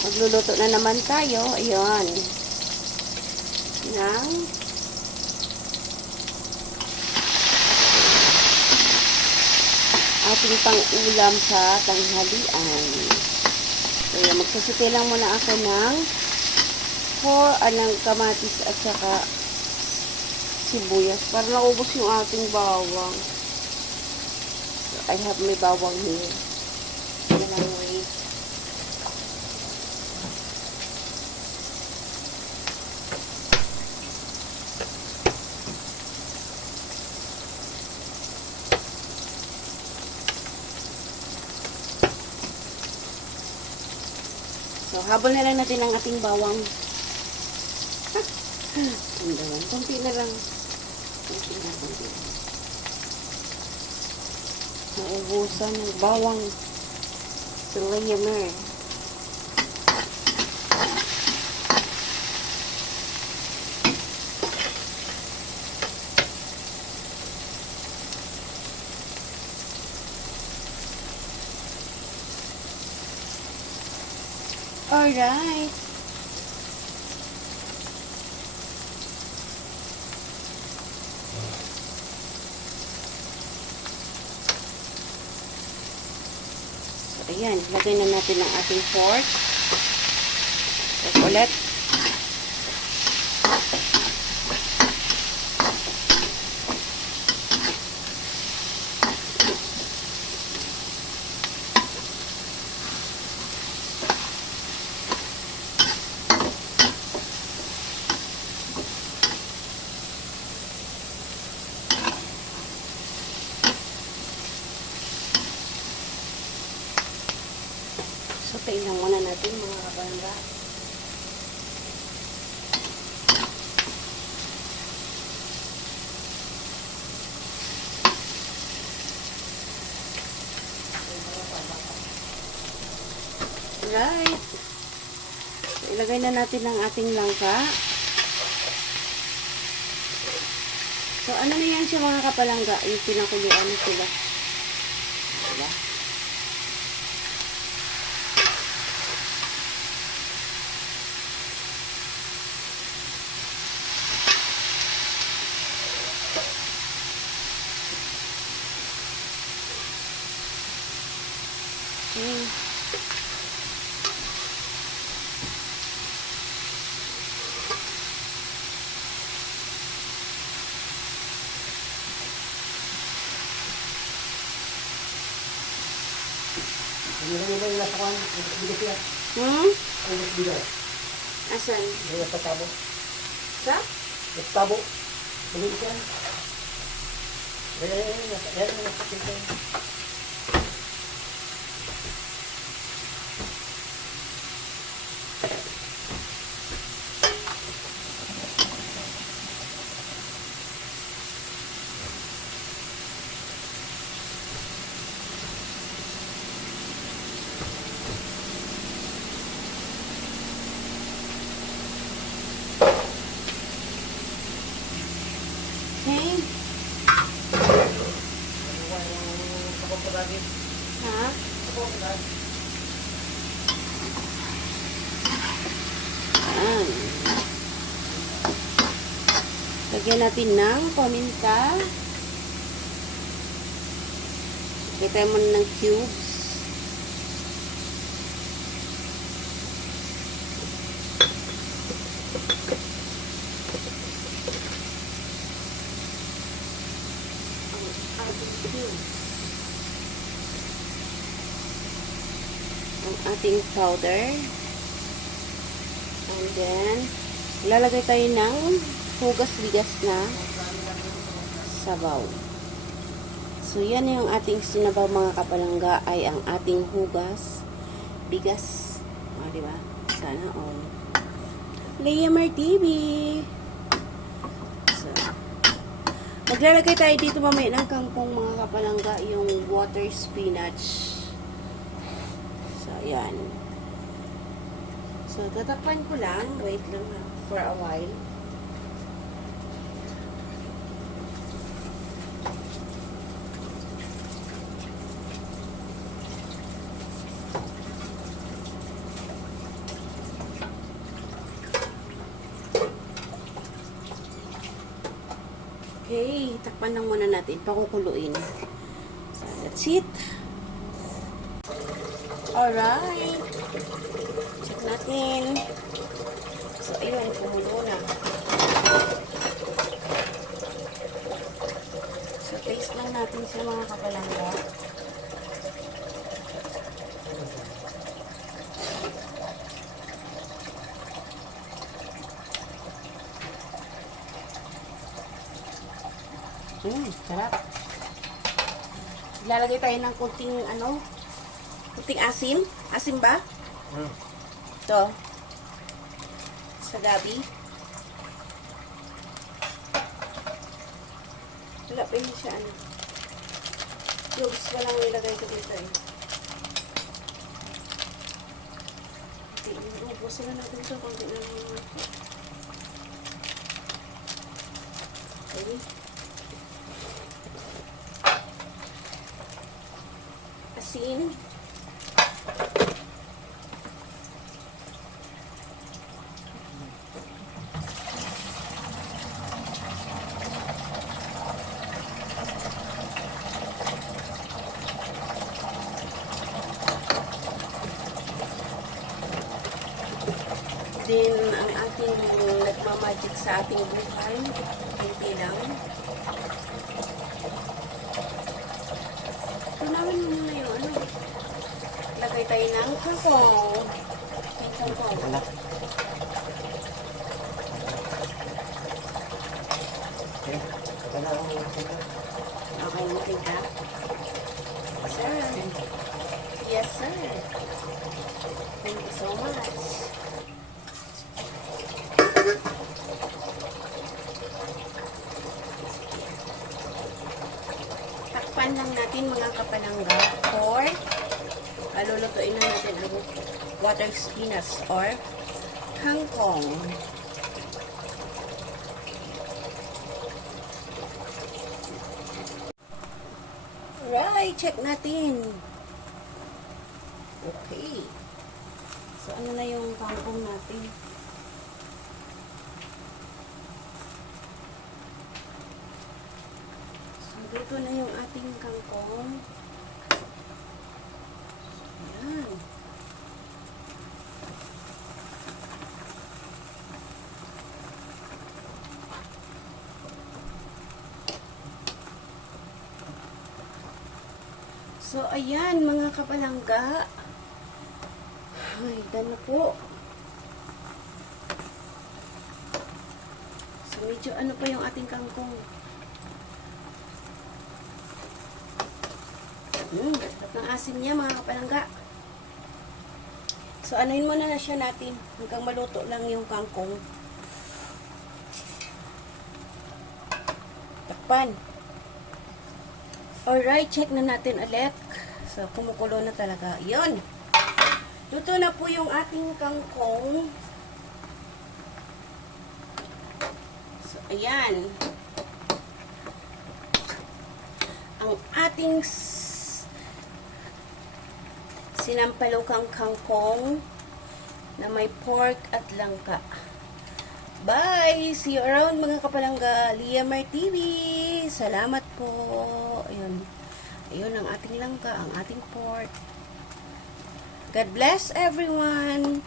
Magluluto na naman tayo. Ayun. Ng ating pang-ulam sa tanghalian. Kaya magsasaute lang muna ako ng ng kamatis at saka sibuyas para naubos yung ating bawang. So, I have my bawang here. Kailangan wait. So, habol na lang natin ang ating bawang. Andawan. Kunti na lang. Kunti na. Naubusan ng bawang. Selayamer. Alright. So, ayan. Lagay na natin ang ating pork. Tapos ulit. So, tingnan muna natin mga kabanda. Right. So, ilagay na natin ang ating langka. So, ano na yan siya mga kapalangga? Yung pinakuluan sila. Diba? Okay. Hindi nasa kuhan. Bigas yan. Ang bigas. Asan? May sa tabo. Sa? Sa tabo. Maliit yan. Yan, nasa tingin. Okay. Ha? Ayan. Lagyan natin ng paminta. Lagyan mo ng cubes. Ang ating powder. And then, ilalagay tayo ng hugas bigas na sabaw. So, yan yung ating sinabaw mga kapalangga ay ang ating hugas bigas. O, diba? Sana all. Leamer TV. So, maglalagay tayo dito mamaya ng kangkong mga kapalangga, yung water spinach. So, ayan. So, tatakpan ko lang. Wait lang ha, for a while. Okay, takpan lang muna natin. Pakukuluin. So, that's it. Alright. Check natin. So, ayun, kumulo na. So, taste lang natin sa mga kapalangga. Sarap. Lalagay tayo ng kunting kunting asin. Asin ba? Ito. Sa gabi. Wala pa yun siya cubes pa lang nilagay ko dito eh. Okay, ubusin na natin ito. Kunti na lang. Okay. Asin. Then, ang ating nagmamagic sa ating buhay, hindi lang. Tunawin mo muna yung lagay tayo ng kangkong. Yung kangkong. Wala. Okay. Okay, natin ka? Sir. Yes, sir. Thank you so much. Takpan lang natin mga kapalangga or lulutuin na natin ang water spinach or kangkong. Right, check natin. Okay. So, ano na yung kangkong natin? So, dito na yung ating kangkong. Ayan. So, ayan mga kapalangga. Ay, done na po. So, medyo pa yung ating kangkong. Sarap ng asim niya mga kapalangga. So, anuhin muna na siya natin hanggang maluto lang yung kangkong. Takpan. Alright, check na natin ulit. So, kumukulo na talaga. Yun. Luto na po yung ating kangkong. So, ayan. Ang ating sinampalukang kangkong na may pork at langka. Bye! See you around mga kapalangga. Liamar TV. Salamat po. Ayun. Ayun ang ating langka, ang ating pork. God bless everyone.